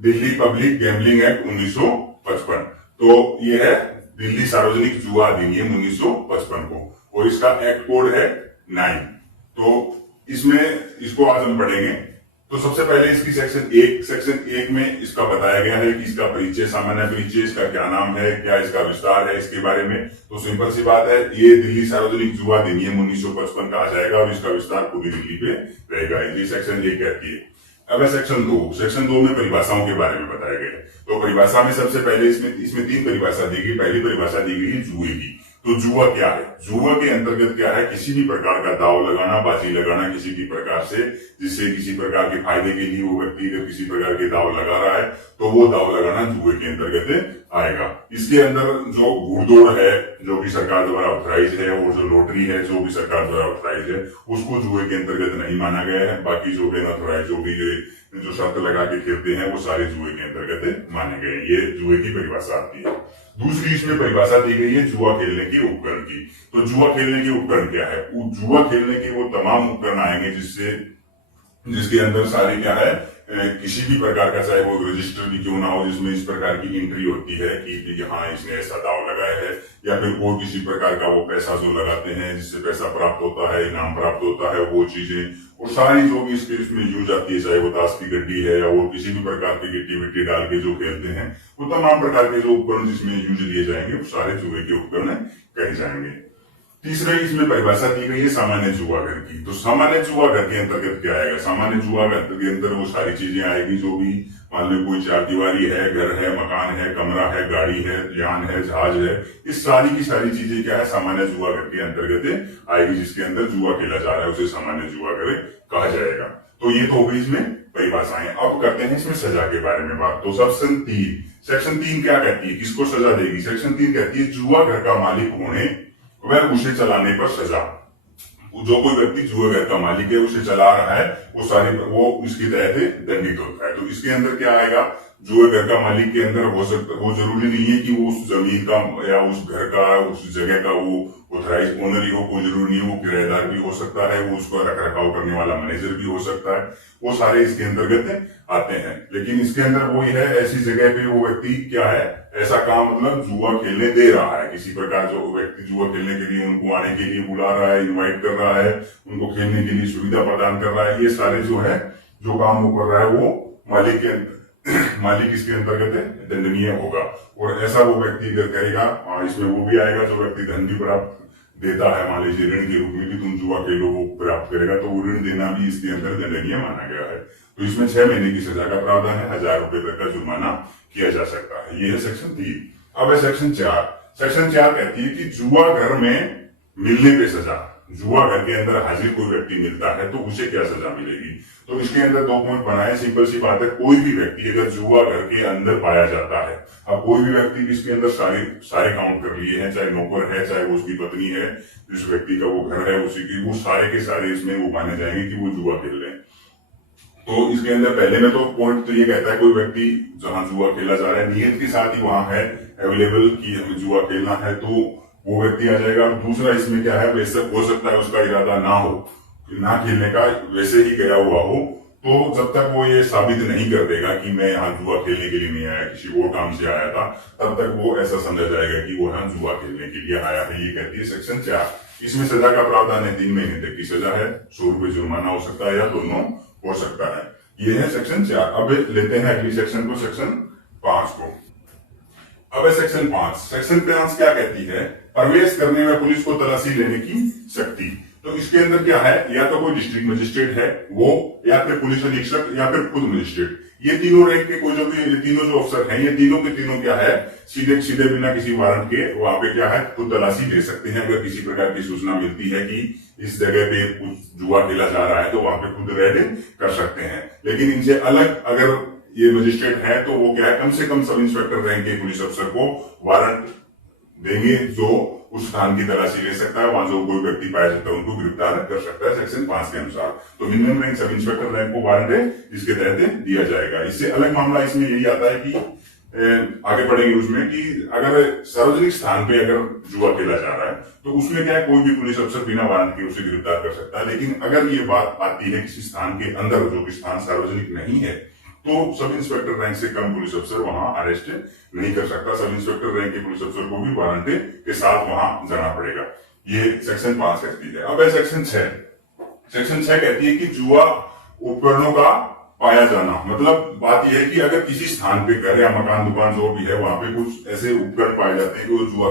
Delhi public gambling act 1955। तो ये है दिल्ली सार्वजनिक जुआ अधिनियम 1955 को, और इसका एक्ट कोड है 9। तो इसमें इसको आज हम पढ़ेंगे। तो सबसे पहले इसकी सेक्शन एक में इसका बताया गया है कि इसका परिचय, सामान्य परिचय, इसका क्या नाम है, क्या इसका विस्तार है, इसके बारे में। तो सिंपल सी बात है, ये दिल्ली सार्वजनिक जुआ अधिनियम 1955 कहा जाएगा और इसका विस्तार पूरी दिल्ली पे रहेगा। ये सेक्शन एक कहती है। अब सेक्शन दो में परिभाषाओं के बारे में बताया गया है। तो परिभाषा में सबसे पहले इसमें 3 परिभाषा दी गई। पहली परिभाषा दी गई जुए की। तो जुआ क्या है? जुआ के अंतर्गत क्या है? किसी भी प्रकार का दाव लगाना, बाजी लगाना किसी भी प्रकार से, जिससे किसी प्रकार के फायदे के लिए वो व्यक्ति अगर किसी प्रकार के दाव लगा रहा है तो वो दाव लगाना जुए के अंतर्गत आएगा। इसके अंदर जो घुड़दौड़ है जो कि सरकार द्वारा ऑथराइज है, और जो लॉटरी है जो भी सरकार द्वारा ऑथराइज है, उसको जुए के अंतर्गत नहीं माना गया है। बाकी जो भी अनऑथराइज जो भी जो शर्त लगा के खेलते हैं वो सारे जुए के अंतर्गत माने गए। ये जुए की परिभाषा आती है। दूसरी इसमें परिभाषा दी गई है जुआ खेलने के उपकरण की। तो जुआ खेलने के उपकरण क्या है? जुआ खेलने के वो तमाम उपकरण आएंगे जिसके अंदर सारे क्या है, किसी भी प्रकार का, चाहे वो रजिस्टर भी क्यों ना हो, जिसमें इस प्रकार की एंट्री होती है कि हाँ इसने ऐसा दाव लगाया है, या फिर कोई किसी प्रकार का वो पैसा जो लगाते हैं जिससे पैसा प्राप्त होता है, इनाम प्राप्त होता है, वो चीजें, और सारी जो भी इसमें यूज आती है, चाहे वो ताश की गड्डी है या वो किसी भी प्रकार की गिट्टी विट्टी डाल के जो खेलते हैं, वो तमाम प्रकार के जो उपकरण जिसमें यूज लिए जाएंगे वो सारे जुए के उपकरण कहे जाएंगे। तीसरा इसमें परिभाषा दी गई है सामान्य जुआ घर की। तो सामान्य जुआ घर के अंतर्गत क्या आएगा? सामान्य जुआ घर के अंदर वो सारी चीजें आएगी जो भी, मान लो कोई 4 दीवारी है, घर है, मकान है, कमरा है, गाड़ी है, यान है, जहाज है, इस सारी की सारी चीजें क्या है, सामान्य जुआ घर के अंतर्गत आएगी। जिसके अंदर जुआ खेला जा रहा है उसे सामान्य जुआ घर कहा जाएगा। तो ये तो हो गई इसमें परिभाषाएं। अब करते हैं इसमें सजा के बारे में बात। तो सेक्शन 3 क्या कहती है, किसको सजा देगी? सेक्शन 3 कहती है जुआ घर का मालिक होने वह उसे चलाने पर सजा। जो कोई व्यक्ति जुए घर का मालिक है, उसे चला रहा है, वो इसके तहत दंडित होता है। तो इसके अंदर क्या आएगा? जुए घर का मालिक के अंदर हो सकता, वो जरूरी नहीं है कि वो उस जमीन का या उस घर का, उस जगह का वो ऑथराइज ओनर ही हो, कोई जरूरी नहीं, वो किराएदार भी हो सकता है, वो उसको रख रखाव करने वाला मैनेजर भी हो सकता है, वो सारे इसके अंतर्गत आते हैं। लेकिन इसके अंदर वो है, ऐसी जगह पे वो व्यक्ति क्या है, ऐसा काम मतलब जुआ खेलने दे रहा है, किसी प्रकार जो व्यक्ति जुआ खेलने के लिए उनको आने के लिए बुला रहा है, इन्वाइट कर रहा है, उनको खेलने के लिए सुविधा प्रदान कर रहा है, ये सारे जो है जो काम वो कर रहा है वो मालिक इसके अंतर्गत दंडनीय होगा। और ऐसा वो व्यक्ति अगर करेगा, इसमें वो भी आएगा जो व्यक्ति धन भी प्राप्त देता है, मान लीजिए ऋण के रूप में भी तुम जुआ खेलो वो प्राप्त करेगा, तो वो ऋण देना भी इसके अंदर दंडनीय माना गया है। तो इसमें 6 महीने की सजा का प्रावधान है, 1000 रुपए तक का जुर्माना किया जा सकता है। ये है सेक्शन 3। अब है सेक्शन 4। सेक्शन 4 कहती है कि जुआ घर में मिलने पे सजा। जुआ घर के अंदर हाजिर कोई व्यक्ति मिलता है तो उसे क्या सजा मिलेगी? तो इसके अंदर 2 पॉइंट बनाए। सिंपल सी बात है, कोई भी व्यक्ति अगर जुआ घर के अंदर पाया जाता है, अब कोई भी व्यक्ति इसके अंदर सारे काउंट कर लिए हैं, चाहे नौकर है, चाहे वो उसकी पत्नी है, जिस व्यक्ति का वो घर है उसी की, वो सारे के सारे इसमें वो माने जाएंगे कि वो जुआ खेल रहे हैं। तो इसके अंदर पहले में तो पॉइंट तो ये कहता है कोई व्यक्ति जहां जुआ खेला जा रहा है नियत के साथ ही वहां है अवेलेबल कि हमें जुआ खेलना है, तो वो व्यक्ति आ जाएगा। दूसरा इसमें क्या है, वैसे हो सकता है उसका इरादा ना हो, ना खेलने का, वैसे ही गया हुआ हो, तो जब तक वो ये साबित नहीं कर देगा कि मैं यहाँ जुआ खेलने के लिए नहीं आया, किसी और काम से आया था, तब तक वो ऐसा समझा जाएगा कि वो यहाँ जुआ खेलने के लिए आया है। ये कहती है सेक्शन 4। इसमें सजा का प्रावधान है, 3 महीने तक की सजा है, 100 रुपए जुर्माना हो सकता है या दोनों हो सकता है। ये है सेक्शन 4। अब लेते हैं अगली सेक्शन को, सेक्शन 5 को। अब है सेक्शन 5। सेक्शन 5 क्या कहती है? प्रवेश करने में पुलिस को तलाशी लेने की शक्ति। तो इसके अंदर क्या है, या तो कोई डिस्ट्रिक्ट मजिस्ट्रेट है वो, या फिर पुलिस अधीक्षक, या फिर खुद मजिस्ट्रेट, ये तीनों रैंक के कोई जो भी तीनों जो अफसर हैं, ये तीनों के तीनों क्या है, सीधे बिना किसी वारंट के वहां पे क्या है, खुद तलाशी ले सकते हैं। अगर किसी प्रकार की सूचना मिलती है कि इस जगह पे कुछ जुआ खेला जा रहा है तो वहां पे खुद रेड कर सकते हैं। लेकिन इनसे अलग अगर ये मजिस्ट्रेट है तो वो क्या है, कम से कम सब इंस्पेक्टर रैंक के पुलिस अफसर को वारंट देंगे जो उस स्थान की तलाशी ले सकता है, वहां जो कोई व्यक्ति पाया जाता है उनको गिरफ्तार कर सकता है सेक्शन 5 के अनुसार। तो minimum rank sub inspector rank को वारंट है इसके तहत दिया जाएगा। इससे अलग मामला इसमें यही आता है कि आगे बढ़ेंगे उसमें कि अगर सार्वजनिक स्थान पे अगर जुआ खेला जा रहा है तो उसमें क्या है, कोई भी पुलिस अफसर बिना वारंट के उसे गिरफ्तार कर सकता है। लेकिन अगर ये बात आती है किसी स्थान के अंदर, जो कि स्थान सार्वजनिक नहीं है, तो सब इंस्पेक्टर रैंक से कम पुलिस अफसर वहां अरेस्ट नहीं कर सकता। सब इंस्पेक्टर रैंक के पुलिस अफसर को भी वारंट के साथ वहां जाना पड़ेगा। ये सेक्शन 5 कहती है। अब है सेक्शन 6। सेक्शन 6 कहती है कि जुआ उपकरणों का पाया जाना। मतलब बात यह है कि अगर किसी स्थान पे घर या मकान दुकान जो भी है वहां पे कुछ ऐसे उपकरण पाए जाते हैं कि वो जुआ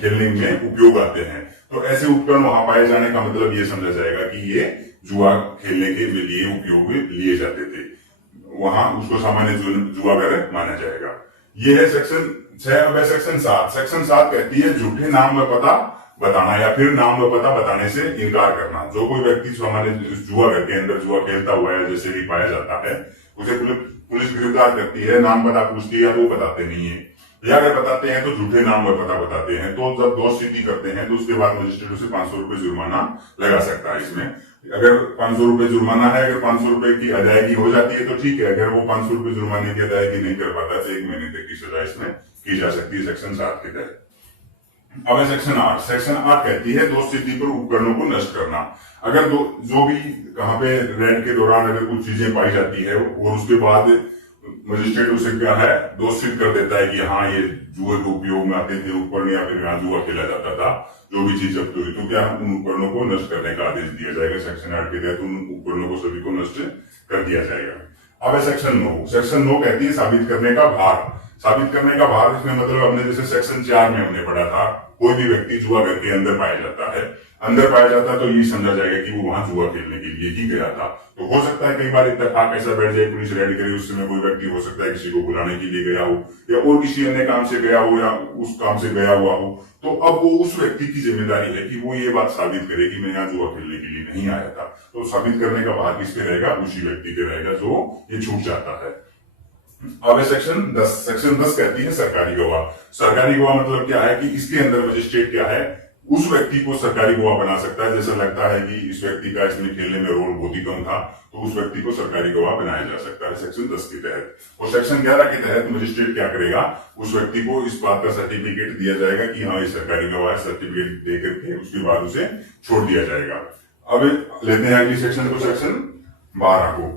खेलने में उपयोग आते हैं, तो ऐसे उपकरण वहां पाए जाने का मतलब ये समझा जाएगा कि ये जुआ खेलने के लिए उपयोग में लिए जाते थे, वहां उसको सामान्य जुआ घर माना जाएगा। ये है सेक्शन 6। अब है सेक्शन 7। सेक्शन 7 कहती है झूठे नाम व पता बताना या फिर नाम व पता बताने से इनकार करना। जो कोई व्यक्ति सामान्य जुआ घर के अंदर जुआ खेलता हुआ है जैसे भी पाया जाता है, उसे पुलिस गिरफ्तार करती है, नाम पता पूछती है, तो वो बताते नहीं है, या अगर बताते हैं तो झूठे नाम व पता बताते हैं, तो जब दोष सिद्धि करते हैं तो उसके बाद मजिस्ट्रेट उसे 500 रुपए जुर्माना लगा सकता है। इसमें अगर 500 रुपए जुर्माना है, अगर 500 रुपए की अदायगी हो जाती है तो ठीक है, अगर वो 500 रुपए जुर्माने की अदायगी नहीं कर पाता तो 1 महीने तक की सजा इसमें की जा सकती है सेक्शन 7 के तहत। अब है सेक्शन 8। सेक्शन 8 कहती है दोष सिद्धि पर उपकरणों को नष्ट करना। अगर जो भी कहां पे रेड के दौरान अगर कुछ चीजें पाई जाती है और उसके बाद मजिस्ट्रेट उसे क्या है दोष सिद्ध कर देता है कि हाँ ये जुए के उपयोग में आते थे उपकरण या फिर यहाँ जुआ खेला जाता था, जो भी चीज जब्त हुई, तो क्या उन उपकरणों को नष्ट करने का आदेश दिया जाएगा। सेक्शन 8 के तहत उन उपकरणों को सभी को नष्ट कर दिया जाएगा। अब है सेक्शन 9। सेक्शन 9 कहती है साबित करने का भार। साबित करने का भार इसमें मतलब हमने जैसे सेक्शन 4 में हमने पढ़ा था, कोई भी व्यक्ति जुआ घर के अंदर पाया जाता है, तो ये समझा जाएगा कि वो वहां जुआ खेलने के लिए ही गया था। तो हो सकता है कई बार इत्तेफाक ऐसा बैठ जाए, पुलिस रेड करे, उस समय कोई व्यक्ति हो सकता है किसी को बुलाने के लिए गया हो या और किसी अन्य काम से गया हो या उस काम से गया हुआ हो, तो अब वो उस व्यक्ति की जिम्मेदारी है कि वो ये बात साबित करे कि मैं यहाँ जुआ खेलने के लिए नहीं आया था। तो साबित करने का भार किसके रहेगा? उसी व्यक्ति के रहेगा जो ये छूट जाता है। अब है सेक्शन 10। सेक्शन 10 कहती है सरकारी गवाह। सरकारी गवाह मतलब क्या है कि इसके अंदर मजिस्ट्रेट क्या है उस व्यक्ति को सरकारी गवाह बना सकता है। जैसा लगता है कि इस व्यक्ति का इसमें खेलने में रोल बहुत ही कम था, तो उस व्यक्ति को सरकारी गवाह बनाया जा सकता है सेक्शन 10 के तहत। और सेक्शन 11 के तहत मजिस्ट्रेट क्या करेगा, उस व्यक्ति को इस बात का सर्टिफिकेट दिया जाएगा कि हाँ ये सरकारी गवाह है, सर्टिफिकेट दे करके उसके बाद उसे छोड़ दिया जाएगा। अब लेते हैं अगली सेक्शन को, सेक्शन 12 को।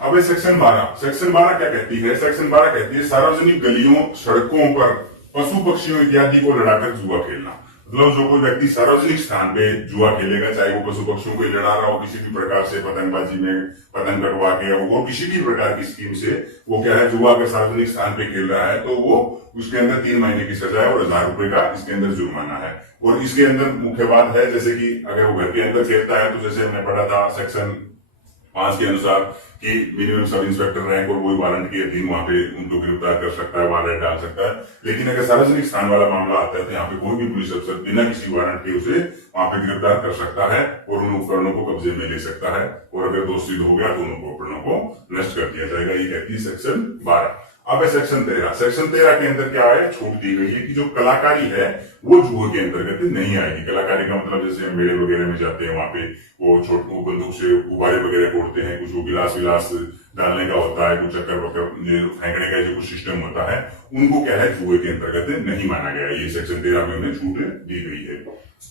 अब है सेक्शन 12। सेक्शन 12 क्या कहती है? सेक्शन 12 कहती है सार्वजनिक गलियों सड़कों पर पशु पक्षियों इत्यादि को लड़ाकर जुआ खेलना। मतलब जो कोई व्यक्ति सार्वजनिक स्थान पे जुआ खेलेगा, चाहे वो पशु पक्षियों को लड़ा रहा हो किसी भी प्रकार से, पतंगबाजी में पतंग कटवा के वो किसी भी प्रकार की स्कीम से, वो क्या है जुआ अगर सार्वजनिक स्थान पे खेल रहा है तो वो उसके अंदर 3 महीने की सजा है और 1000 रुपए का इसके अंदर जुर्माना है। और इसके अंदर मुख्य बात है जैसे कि अगर वो घर के अंदर खेलता है तो जैसे हमने पढ़ा था सेक्शन 5 के अनुसार कि मिनिमम सब इंस्पेक्टर रैंक और वही वारंट के अधीन वहां पे उनको गिरफ्तार कर सकता है, वारंट डाल सकता है। लेकिन अगर सार्वजनिक स्थान वाला मामला आता है तो यहाँ पे कोई भी पुलिस अफसर बिना किसी वारंट के उसे वहां पे गिरफ्तार कर सकता है और उन उपकरणों को कब्जे में ले सकता है, और अगर दोष सिद्ध हो गया तो उन उपकरणों को नष्ट कर दिया जाएगा। ये कहती है सेक्शन 12। अब है सेक्शन 13। सेक्शन 13 के अंदर क्या है, छूट दी गई है कि जो कलाकारी है वो जुए के अंतर्गत नहीं आएगी। कलाकारी का मतलब जैसे हम मेले वगैरह में जाते हैं, वहां पे वो छोटे बंदूक से गुब्बारे वगैरह फोड़ते हैं, कुछ वो गिलास विलास डालने का होता है, कुछ चक्कर वक्कर फेंकने का जो कुछ सिस्टम होता है, उनको क्या है जुए के अंतर्गत नहीं माना गया। ये सेक्शन 13 में उन्हें छूट दी गई है।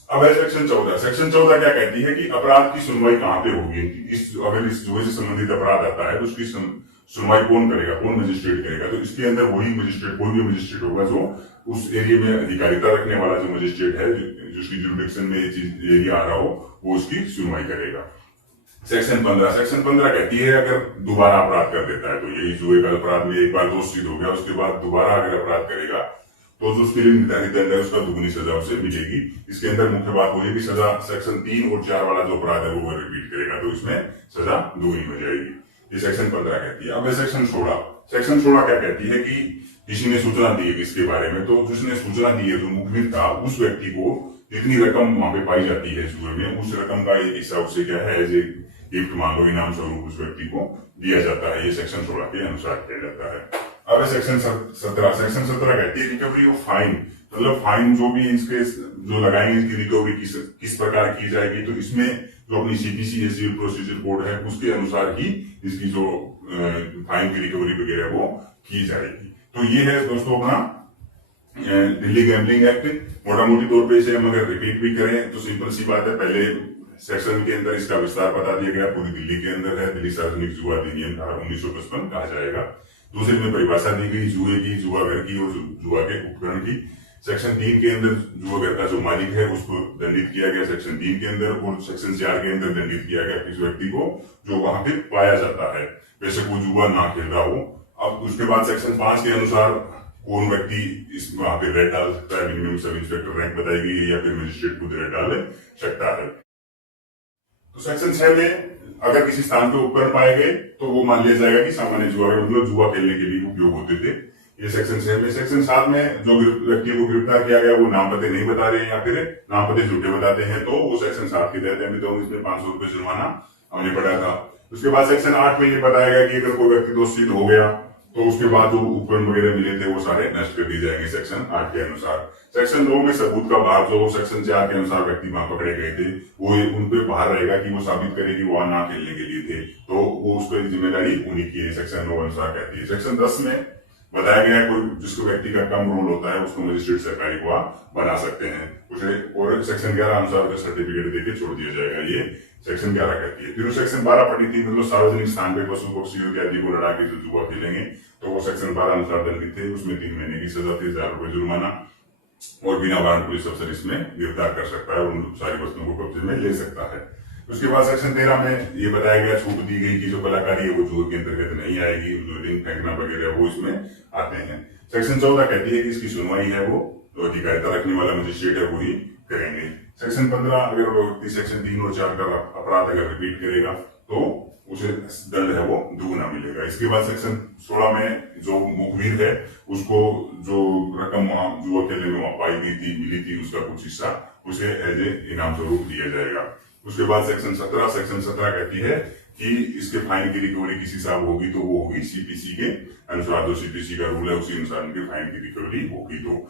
अब है सेक्शन 14। सेक्शन 14 क्या कहती है कि अपराध की सुनवाई कहां पे होगी। अगर इस जुए से संबंधित अपराध आता है तो उसकी सुनवाई कौन करेगा, कौन मजिस्ट्रेट करेगा। तो इसके अंदर वही मजिस्ट्रेट, कोई भी मजिस्ट्रेट होगा जो उस एरिया में अधिकारिता रखने वाला जो मजिस्ट्रेट है, जिसकी जुरिडिक्शन में ये चीज एरिया आ रहा हो, वो उसकी सुनवाई करेगा। सेक्शन 15। सेक्शन 15 कहती है अगर दोबारा अपराध कर देता है, तो यही जुए का अपराध में एक बार दोष सिद्ध हो गया, उसके बाद दोबारा अगर अपराध करेगा तो जो उसके लिए निर्धारित दंड है उसका दुगनी सजा उसे मिलेगी। इसके अंदर मुख्य बात हो कि सजा सेक्शन 3 और 4 वाला जो अपराध है वो रिपीट करेगा तो इसमें सजा दुगनी हो जाएगी। ये सेक्शन 15 कहती है। अब है सेक्शन 16। सेक्शन 16 क्या कहती है कि किसी ने सूचना दी है इसके बारे में, तो जिसने सूचना दी है, जो मुखबिर था, उस व्यक्ति को जितनी रकम वहां पे पाई जाती है जुए में, उस रकम का एक हिस्सा उससे क्या है एज ए गिफ्ट मान लो, इनाम स्वरूप उस व्यक्ति को दिया जाता है। ये सेक्शन 16 के अनुसार किया जाता है। अब सेक्शन 17। सेक्शन 17 कहती है रिकवरी ऑफ फाइन। मतलब फाइन जो भी इसके जो लगाएंगे इसकी रिकवरी किस प्रकार की जाएगी, तो इसमें जो अपनी सीपीसी सिविल प्रोसीजर कोड है उसके अनुसार ही इसकी जो फाइन की रिकवरी वगैरह वो की जाएगी। तो ये है दोस्तों अपना दिल्ली गैम्बलिंग एक्ट। मोटा मोटी तौर पे इसे हम अगर रिपीट भी करें तो सिंपल सी बात है, पहले सेक्शन के अंदर इसका विस्तार बता दिया गया, पूरी दिल्ली के अंदर है, दिल्ली सार्वजनिक जुआ अधिनियम धारा 1955 कहा जाएगा। दूसरे में परिभाषा दी गई जुए की, जुआ घर की और जुआ के उपकरण की। सेक्शन 3 के अंदर जुआ घर का जो मालिक है उसको दंडित किया गया सेक्शन 3 के अंदर, और सेक्शन 4 के अंदर दंडित किया गया किस व्यक्ति को जो वहां पे पाया जाता है, वैसे कोई जुआ ना खेल रहा हो। अब उसके बाद सेक्शन 5 के अनुसार कौन व्यक्ति इस वहां पे रेड डाल सकता है, मिनिमम सब इंस्पेक्टर रैंक बताई गई है या फिर मजिस्ट्रेट खुद रेड डाल सकता है। तो सेक्शन 6 में अगर किसी स्थान पे उपकरण पाए गए तो वो मान लिया जाएगा कि सामान्य जुआ मतलब जुआ खेलने के लिए उपयोग होते थे। ये सेक्शन 6 में। सेक्शन 7 में जो व्यक्ति को गिरफ्तार किया गया वो नाम पते नहीं बता रहे हैं या फिर नाम पते झूठे बताते हैं तो वो सेक्शन 7 के तहत है, तो इसमें 500 रुपए जुर्माना हमने पड़ा था। उसके बाद सेक्शन 8 में ये बताया गया कि अगर कोई व्यक्ति दोषी हो गया तो उसके बाद जो उपकरण वगैरह मिले थे वो सारे नष्ट कर दिए जाएंगे सेक्शन 8 के अनुसार। सेक्शन 2 में सबूत का भार जो सेक्शन 4 के अनुसार व्यक्ति वहां पकड़े गए थे वो उन पे भार रहेगा कि वो साबित करे कि वो ना खेलने के लिए थे, तो वो उस पर जिम्मेदारी उन्हीं की है, सेक्शन 9 अनुसार कहती है। सेक्शन 10 में बताया गया है कोई जिसको व्यक्ति का कम रोल होता है उसको मजिस्ट्रेट सरकारी गवाह बना सकते हैं उसे, और सेक्शन 11 अनुसार सर्टिफिकेट देके छोड़ दिया जाएगा, ये सेक्शन 11 कहती है। फिर सेक्शन 12 पढ़ी थी, मतलब सार्वजनिक स्थान पे पशु पक्षियों के आदि को लड़ा के जो जुआ खेलेंगे तो वो सेक्शन 12 अनुसार दंडित थे, उसमें 3 महीने की सजा थी, 1000 रुपए जुर्माना, और बिना वारंट पुलिस अफसर इसमें गिरफ्तार कर सकता है और उन सारी वस्तुओं को कब्जे में ले सकता है। उसके बाद सेक्शन 13 में ये बताया गया, छूट दी गई कि जो कलाकारी है वो जुए के अंतर्गत नहीं आएगी, जो रिंग फेंकना वगैरह वो इसमें आते हैं। सेक्शन 14 कहती है कि इसकी सुनवाई है वो जो अधिकारिता रखने वाला मजिस्ट्रेट है वही करेंगे। सेक्शन 15 अगर व्यक्ति सेक्शन 3 और 4 का अपराध अगर रिपीट करेगा तो उसे दंड है वो दुगुना मिलेगा। इसके बाद सेक्शन 16 में जो मुखबिर है उसको जो रकम वहां जुआ खेलने में वहां पाई गई थी मिली थी उसका कुछ हिस्सा उसे एज ए इनाम स्वरूप दिया जाएगा। उसके बाद सेक्शन 17 कहती है कि इसके फाइन की रिकवरी किसी साहब होगी तो वो होगी सीपीसी के अनुसार, जो सीपीसी का रूल है उसी अनुसार इनके फाइन की रिकवरी होगी। तो